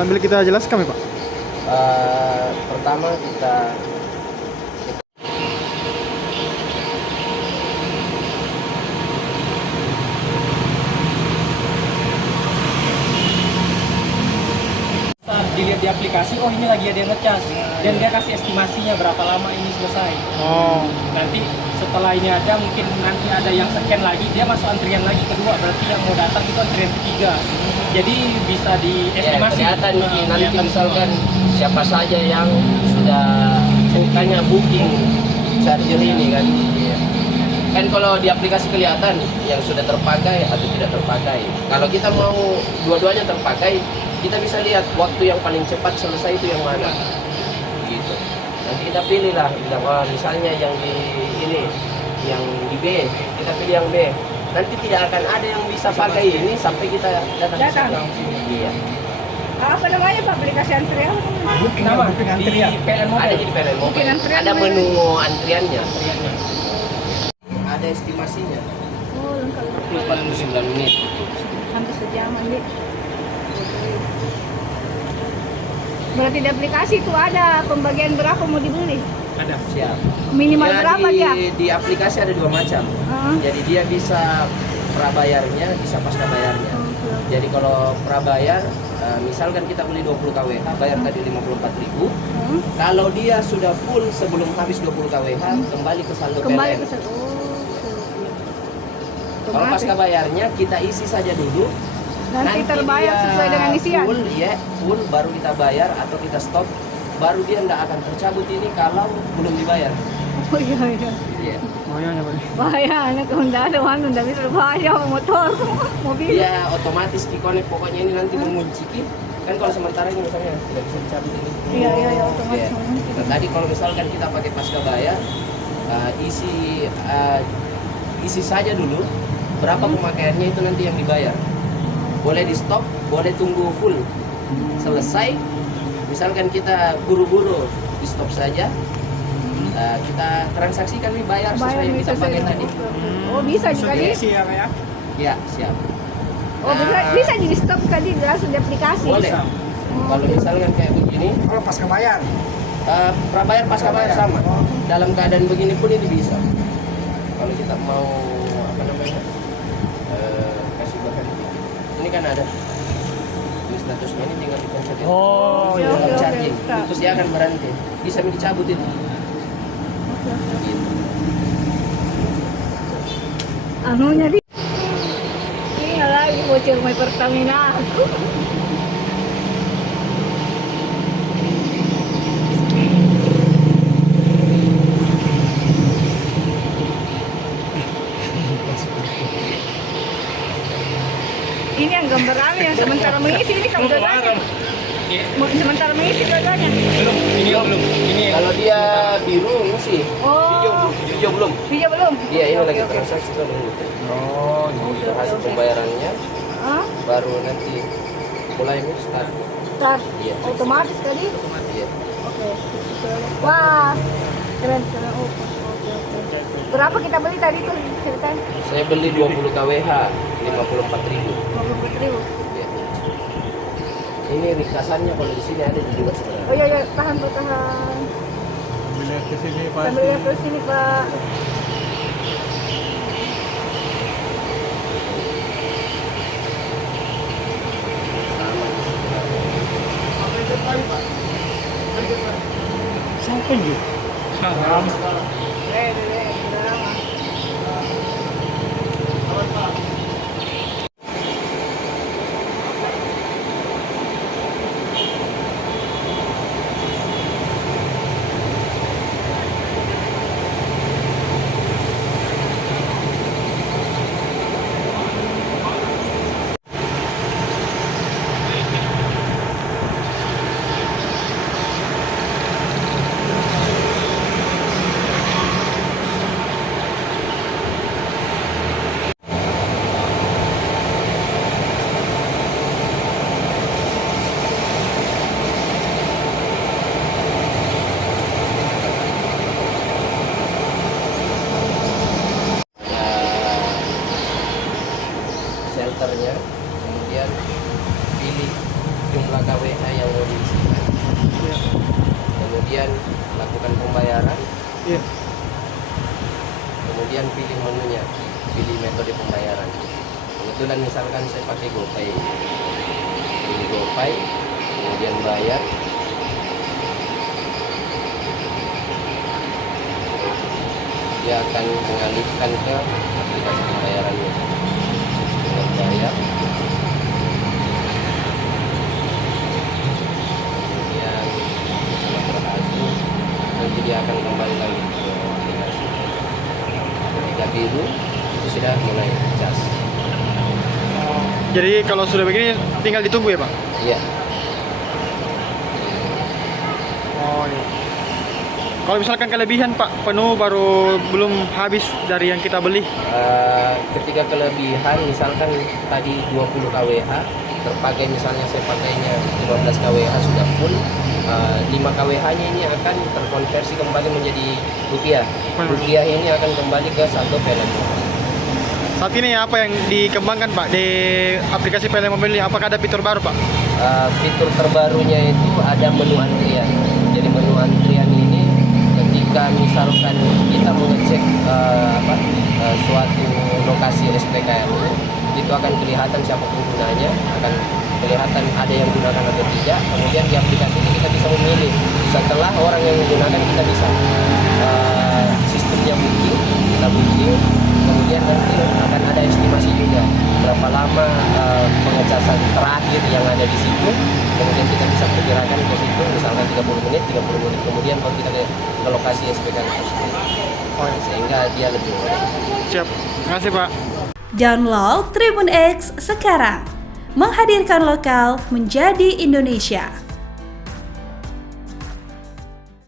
Sambil kita jelaskan ya Pak. Pertama kita saat dilihat di aplikasi, oh ini lagi ada yang ngecas, dan dia kasih estimasinya berapa lama ini selesai. Oh. Nanti setelah ini ada, mungkin nanti ada yang scan lagi, dia masuk antrian lagi kedua, berarti yang mau datang itu antrian ketiga. Jadi bisa diestimasi. kelihatan nanti kelihatan misalkan semua. siapa saja yang sudah bukannya booking charger ini kan. Iya. Kan kalau di aplikasi kelihatan yang sudah terpakai atau tidak terpakai. Kalau kita mau dua-duanya terpakai, kita bisa lihat waktu yang paling cepat selesai itu yang mana. Gitu. Nanti kita pilih lah, misalnya yang di ini, yang di B, kita pilih yang B. Nanti tidak akan ada yang bisa pakai ini sampai kita datang ke sana. Iya. Apa namanya Pak, aplikasi antrian? Nama booking di antrian. PLN Ada Mobile. di PLN Mobile. Booking antrian Ada namanya. menu antriannya. Ada estimasinya. Oh, lengkap. 49 menit. Hampir sejaman nih. Berarti di aplikasi itu ada pembagian berapa mau dibeli? Ada. Siap. Minimal Ya, berapa dia? di aplikasi ada dua macam. Jadi dia bisa prabayarnya, bisa pasca bayarnya. Jadi kalau prabayar, misalkan kita beli 20 kWh, bayar tadi 54.000. Kalau dia sudah full sebelum habis 20 kWh, kembali ke saldo Kembali PLN. ke sana. Kalau pasca bayarnya kita isi saja dulu. Nanti terbayar dia sesuai dengan isian. Full, ya, full baru kita bayar atau kita stop. Baru dia tidak akan tercabut ini kalau belum dibayar. Oh iya iya. Iya. Bahayanya Pak. Bahaya, anak Honda ada mana tidak bisa bahaya motor, mobil. Dia otomatis dikonek pokoknya ini nanti mengunci kan kalau sementara ini misalnya tidak bisa dicabut ini. Iya iya iya otomatis. Iya. Nah, tadi kalau misalkan kita pakai pasca bayar, isi saja dulu berapa pemakaiannya itu nanti yang dibayar. Boleh di stop, boleh tunggu full selesai. Misalkan kita buru-buru di stop saja, kita transaksikan nih bayar sesuai yang kita pakai tadi. Oh bisa juga di. Diisi ya Pak ya. Ya siap. Oh bisa jadi stop tadi langsung di aplikasi. Boleh. Kalau misalkan kayak begini, Kalau pasca bayar. prabayar pasca bayar sama. Dalam keadaan begini pun ini bisa. Kalau kita mau apa namanya, kasih berhenti. Ini kan ada. Ini statusnya ini tinggal dipencet. Oh Oke, iya. oke, oke. Charging. Terus dia akan berhenti. Bisa dicabut itu. Gitu. Anunya di. Ini lagi bocor my Pertamina aku. Ini yang gambar rame yang sementara mengisi ini kamu dagangnya. Sementara mengisi dagangnya. Belum, ini belum. Ini Kalau dia biru ini sih. Oh, Hijau belum. hijau belum? Iya, ini Oke, lagi oke. transaksi kan dulu. Oh. Oke, Hasil oke. pembayarannya Hah? baru nanti mulai start. Start Iya. otomatis tadi? Iya. Oke. Wah, keren keren. Oke, oke. Berapa kita beli tadi tuh ceritain? Saya beli 20 kWh 54.000. 20.000. Iya. Ini ringkasannya kalau di sini ada juga sebenarnya. Oh iya iya, tahan tuh tahan. Lihat ke sini Pak. Sambil lihat terus sini Pak. Siapa ini? Keren keren. Shelternya, kemudian pilih jumlah KWH kemudian pilih menunya, pilih metode pembayaran. Kebetulan misalkan saya pakai GoPay, pilih GoPay, kemudian bayar. Dia akan mengalihkan ke aplikasi pembayarannya. Dengan bayar, kemudian setelah berhasil, nanti dia akan kembali lagi ke aplikasi. Ketika biru itu sudah mulai cas. Jadi kalau sudah begini tinggal ditunggu ya Pak? Iya. Oh iya. Kalau misalkan kelebihan Pak, penuh baru belum habis dari yang kita beli. Ketika kelebihan misalkan tadi 20 kWh terpakai, misalnya saya pakainya 15 kWh sudah full, 5 kWh-nya ini akan terkonversi kembali menjadi rupiah. Rupiah ini akan kembali ke saldo PLN. Saat ini apa yang dikembangkan Pak di aplikasi PLN Mobile ini? Apakah ada fitur baru Pak? Fitur terbarunya itu ada menu antrian. Jadi menu antrian ini ketika misalkan kita mengecek suatu lokasi SPKM, itu akan kelihatan siapa penggunanya, akan kelihatan ada yang gunakan atau tidak. Kemudian di aplikasi ini kita bisa memilih. Setelah orang yang menggunakan, kita bisa sistemnya booking, kita booking. Kemudian nanti akan ada estimasi juga berapa lama pengecasan terakhir yang ada di situ. Kemudian kita bisa perkirakan ke situ, misalkan 30 menit. Kemudian kalau kita ke lokasi SPKM tersebut, sehingga dia lebih mudah. Siap. Terima kasih Pak. Download Tribun X sekarang. Menghadirkan lokal menjadi Indonesia.